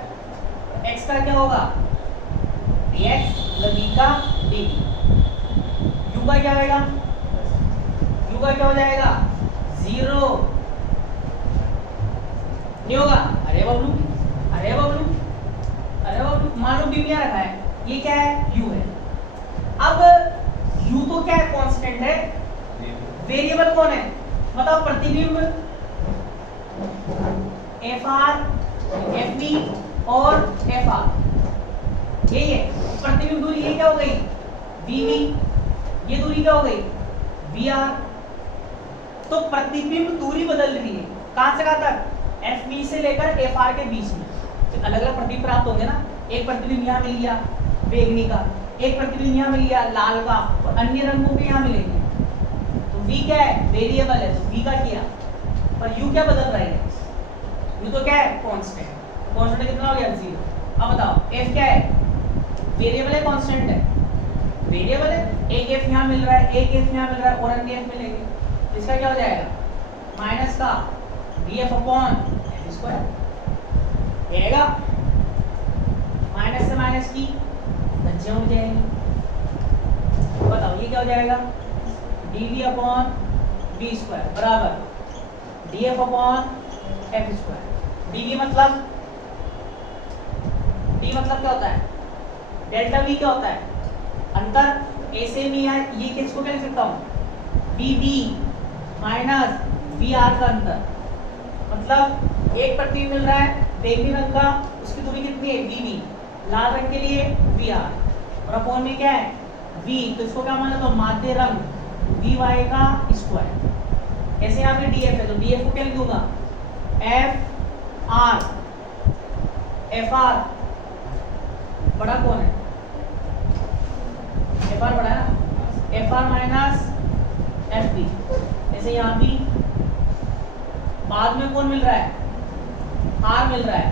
x का क्या होगा? dx मतलब v का dt। u का क्या होगा? u का क्या हो जाएगा? 0 नहीं होगा। अरे बबलू, अरे बबलू, अरे बबलू, मान लो बिंब यहाँ रखा है, ये क्या है? u है। अब u तो क्या है? कांस्टेंट है। वेरिएबल कौन है? बताओ। प्रतिबिंब fr, fb और fr, यही है प्रतिबिंब दूरी। ये क्या हो गई? vb। ये दूरी क्या हो गई? vr। तो प्रतिबिंब दूरी बदल रही है, कहां से कहां तक? fb से लेकर fr के बीच में। तो अलग अलग प्रतिबिंब प्राप्त होंगे ना, एक प्रतिबिंब यहाँ मिल गया बैंगनी का, एक प्रतिबिंब यहाँ मिल गया लाल का, और अन्य रंगों के यहाँ मिलेंगे। तो v क्या है? वेरिएबल है, तो v का किया, पर u क्या बदल रहा है? u तो क्या है? कांस्टेंट। कांस्टेंट कितना हो गया? 0। अब बताओ f क्या है? वेरिएबल है, कांस्टेंट है? वेरिएबल है। एक f यहाँ मिल रहा है, एक f यहाँ मिल रहा है, और अन्य f मिलेंगे। इसका क्या हो जाएगा? माइनस का df/f², आएगा। माइनस से माइनस की धज्जियां उड़ जाएंगी। बताओ ये क्या हो जाएगा? dv/v² बराबर df/f²। dv मतलब, d मतलब क्या होता है? डेल्टा v क्या होता है? अंतर। ऐसे में ये किसको क्या लिख सकता हूँ? dv माइनस vr का अंतर। मतलब एक प्रतिबिंब मिल रहा है बैंगनी रंग का, उसकी दूरी कितनी है? dv। लाल रंग के लिए vr, और अपोन में क्या है? v। तो इसको क्या माना? तो माध्य रंग vy का स्क्वायर। ऐसे यहाँ पे df है, तो df को क्या लिख दूंगा? fr। fr बड़ा कौन है? fr बड़ा है ना, fr माइनस fb। ऐसे यहाँ भी बाद में कौन मिल रहा है? r मिल रहा है।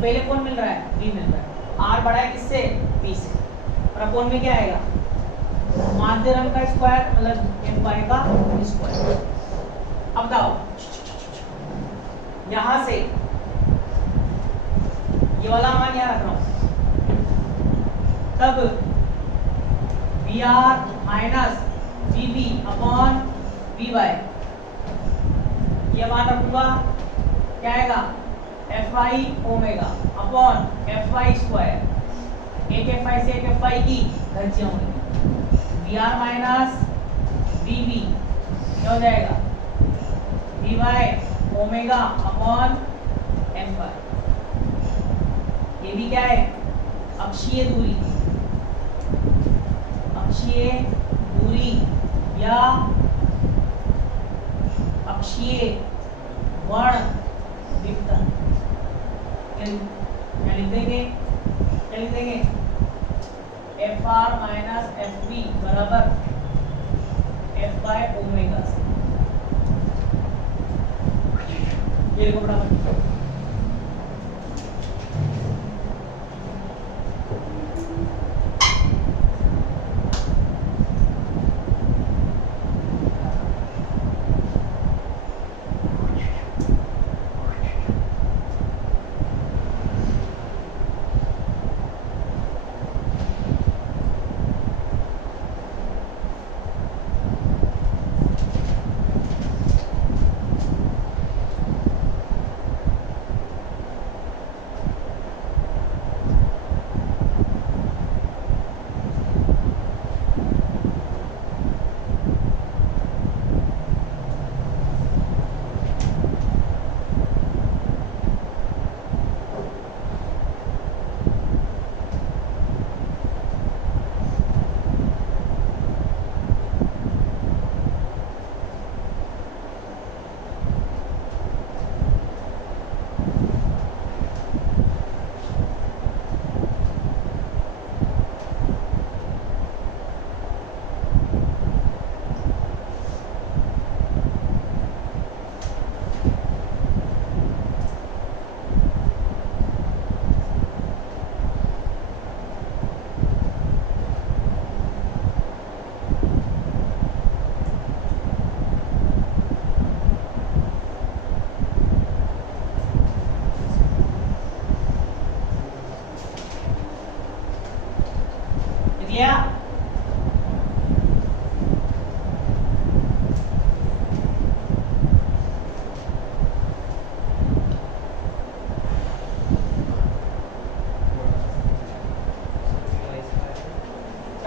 पहले कौन मिल रहा है? v मिल रहा है। r बड़ा है किससे? v से। और अपोन में क्या आएगा? माध्य रंग का स्क्वायर मतलब fy का स्क्वायर। अब बताओ यहां से ये वाला मान यहाँ रख रहा हूं, तब vr minus vb upon vy, ये मान रखूंगा, क्या आएगा? fy omega upon fy²। एक fy से एक fy की धज्जियां होंगी। vr माइनस vb क्या हो जाएगा? vy omega upon fy। ये भी क्या है? अक्षीय दूरी, अक्षीय दूरी या अक्षीय वर्ण विपतन। क्या लिख देंगे? क्या लिख देंगे? fr माइनस fb बराबर fy ओमेगा से। ये लिखो बराबर।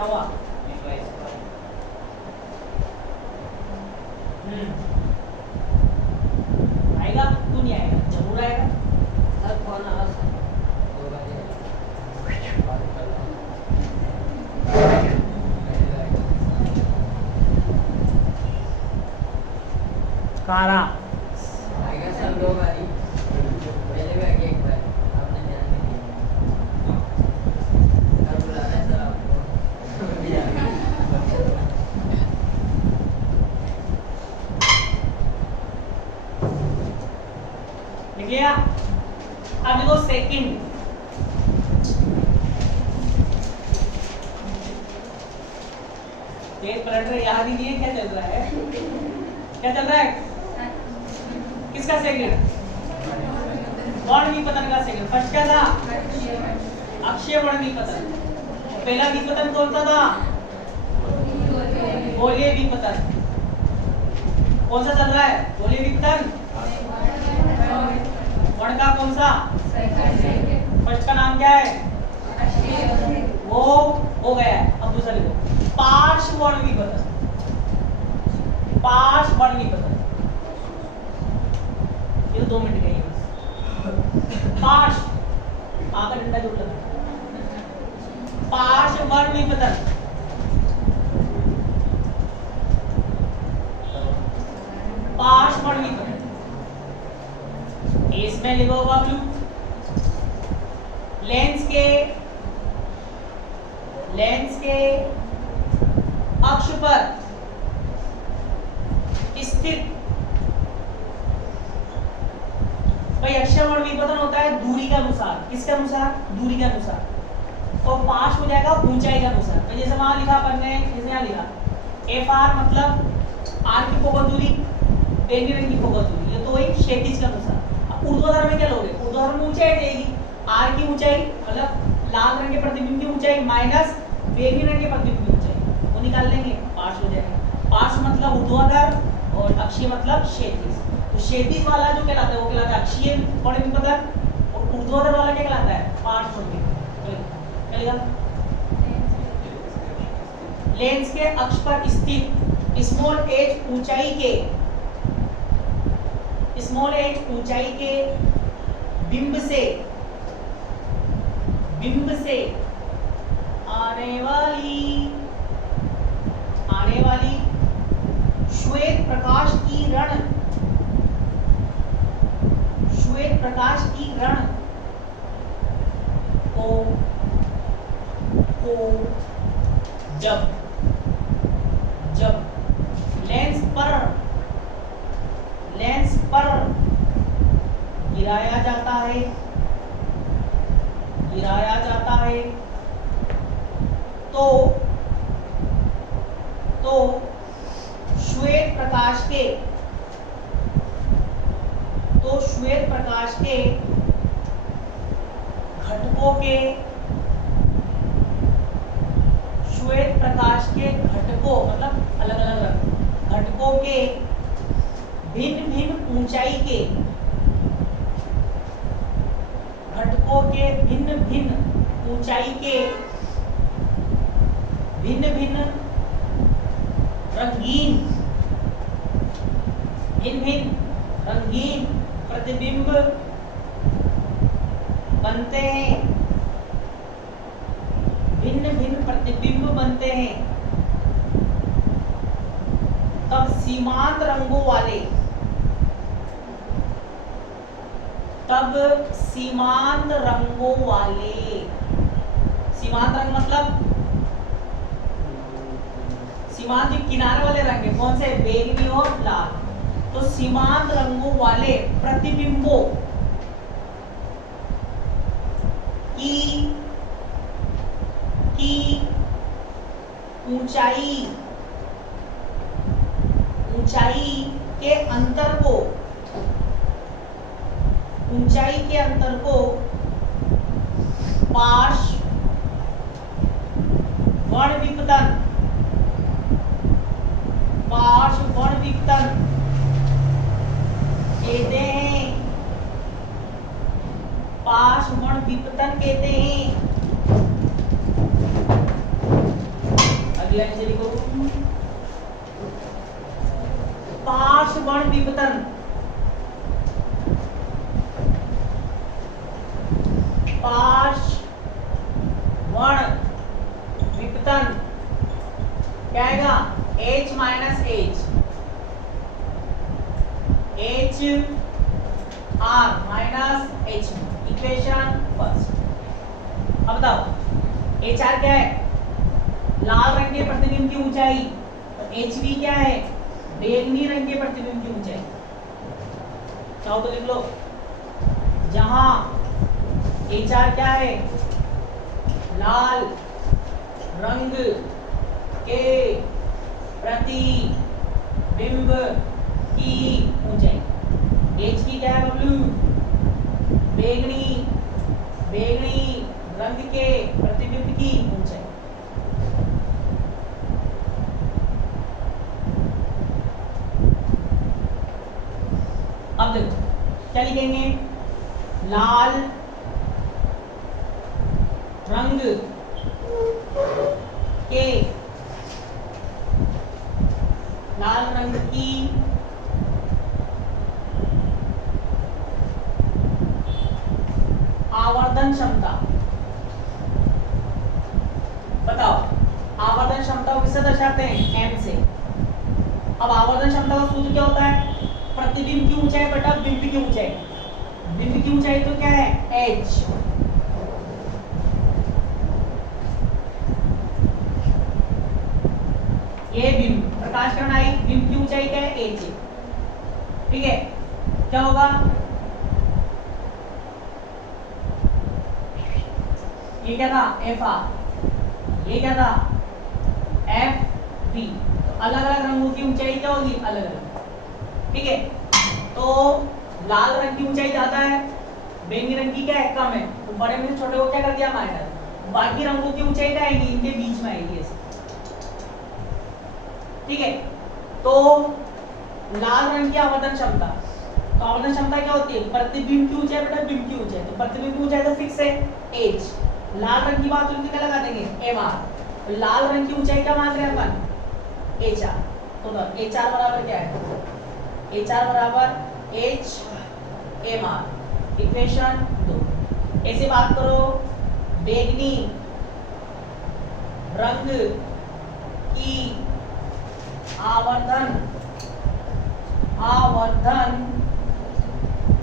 हुआ? आएगा? क्यों नहीं आएगा? जरूर आएगा। सर फोन आ रहा सर 2 बजे कारा आएगा सर 2 बारी पहले भी आगे एक बार आपने ध्यान नहीं दिया सर बुला रहे हैं सर आपको भी आ गए। लिख लिया? अब देखो सेकंड, तेज पलट रहे, याद ही नहीं है क्या चल रहा है? क्या चल रहा है? किसका सेकंड? वर्ण विपतन का सेकंड। फर्स्ट क्या था? अक्षय वर्ण विपतन। पहला विपतन कौन सा था? गोलीय विपतन। कौन सा चल रहा है? गोलीय विपतन। वर्ण का कौन सा? फर्स्ट का नाम क्या है? वो हो गया है। अब दूसरा लिखो, पार्श्व वर्ण विपतन। पार्श्व वर्ण विपतन, ये 2 मिनट का ही है बस। पार्श्व आका डंडा जोड़ लगा। पार्श्व वर्ण विपतन, पार्श्व वर्ण विपतन। इसमें लिखो बाबू, लेंस के अक्ष पर स्थित, भाई अक्षय वर्ण विपतन होता है दूरी के अनुसार। किसके अनुसार? दूरी के अनुसार। और पार्श्व हो जाएगा ऊंचाई के अनुसार। तो जैसे वहां लिखा अपन ने, जैसे यहाँ लिखा एफ आर मतलब आर की फोकस दूरी, बैंगनी रंग की फोकस दूरी, ये तो वही क्षैतिज के अनुसार। अब ऊर्ध्वाधर में क्या लोगे? ऊर्ध्वाधर में ऊंचाई जाएगी, आर की ऊंचाई मतलब लाल रंग के प्रतिबिंब की ऊंचाई माइनस बैंगनी रंग के प्रतिबिंब की ऊंचाई, वो निकाल लेंगे, पार्श्व हो जाएगा। पार्श्व मतलब ऊर्ध्वाधर और अक्षीय मतलब क्षैतिज। तो क्षैतिज वाला जो कहलाता है वो कहलाता है अक्षीय वर्ण विपतन, और ऊर्ध्वाधर वाला क्या कहलाता है? पार्श्व वर्ण विपतन। चलेगा? लेंस के अक्ष पर स्थित स्मॉल एच ऊंचाई के बिंब से आने वाली श्वेत प्रकाश की रण को जब लेंस पर गिराया जाता है तो श्वेत प्रकाश के घटकों मतलब अलग अलग रंग, घटकों के भिन्न भिन्न ऊंचाई के भिन्न रंगीन प्रतिबिंब बनते हैं, भिन्न प्रतिबिंब बनते हैं। तब सीमांत रंगों वाले सीमांत रंग मतलब सीमांत किनारे वाले रंग है, कौन से? बैंगनी और लाल। तो सीमांत रंगों वाले प्रतिबिंबों की ऊंचाई के अंतर को पार्श्व वर्ण विपतन कहते हैं। पार्श्व वर्ण विपतन कहते हैं। H R minus H equation first. अब बताओ एच आर क्या है, लाल रंग के प्रतिबिंब की ऊंचाई, और एच वी क्या है, बैंगनी रंग के प्रतिबिंब की ऊंचाई। चाहो तो लिख लो, जहां एच आर क्या है, लाल रंग के प्रतिबिंब की ऊंचाई, एच की क्या है बबलू, बैंगनी रंग के प्रतिबिंब की ऊंचाई। अब देखो क्या लिखेंगे, लाल रंग के, लाल रंग की आवर्धन क्षमता। बताओ आवर्धन क्षमता को किससे दर्शाते हैं, एम से। अब आवर्धन क्षमता का सूत्र क्या होता है, प्रतिबिंब की ऊंचाई बटा बिंब की ऊंचाई। बिंब की ऊंचाई तो क्या है, एच, ये बिंब, प्रकाश किरण आई, बिंब की ऊंचाई क्या है, एच। ठीक है, क्या होगा, ये क्या था, एफ आर, ये क्या था, एफ बी। तो अलग अलग रंगों की ऊंचाई क्या होगी, अलग अलग। ठीक है, तो लाल रंग की ऊंचाई ज्यादा है, बैंगनी रंग की क्या है, कम है, तो बड़े में से छोटे को क्या कर दिया, माइनस। बाकी रंगों की ऊंचाई क्या आएगी, इनके बीच में आएगी ऐसे। ठीक है, तो लाल रंग की आवर्धन क्षमता, तो आवर्धन क्षमता क्या होती है, प्रतिबिंब की ऊंचाई बटा बिंब की ऊंचाई। तो प्रतिबिंब की ऊंचाई तो फिक्स है, एच। लाल रंग की बात उनकी क्या लगा देंगे, एम आर। तो लाल रंग की ऊंचाई क्या मान रहे हैं अपन, एच आर। तो एच आर बराबर क्या है, एच आर बराबर एच एम आर, इक्वेशन 2। ऐसे बात करो, बैंगनी रंग की आवर्धन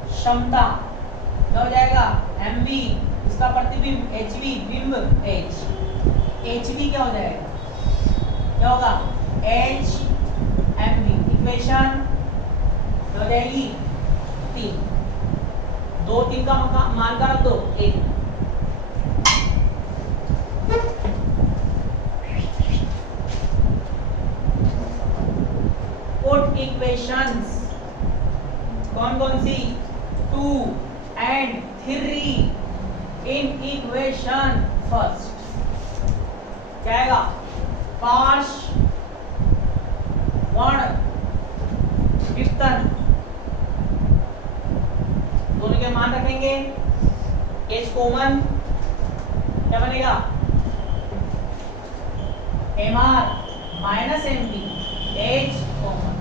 क्षमता क्या हो जाएगा, एम वी, इसका प्रतिबिंब एच वी, बिंब एच, एच वी क्या हो जाएगा, क्या होगा, एच एम वी, इक्वेशन क्या हो जाएगी, 3। 2 3 का मान का रख दो, 1। पुट इक्वेशंस कौन कौन सी, 2 and 3 इन इक्वेशन फर्स्ट। क्या आएगा, पार्श वर्ण विवर्तन, दोनों के मान रखेंगे, एच कॉमन, क्या बनेगा, M R minus M P, H common.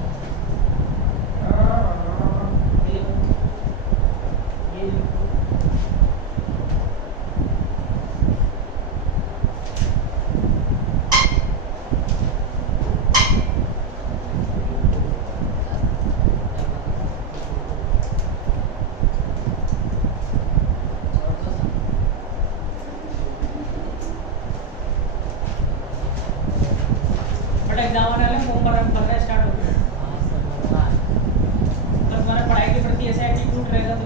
Exam आने वाले फॉर्म भरना स्टार्ट हो गया। हाँ, सब होगा। तो तुम्हारा पढ़ाई के प्रति ऐसा एटीट्यूड रहेगा तो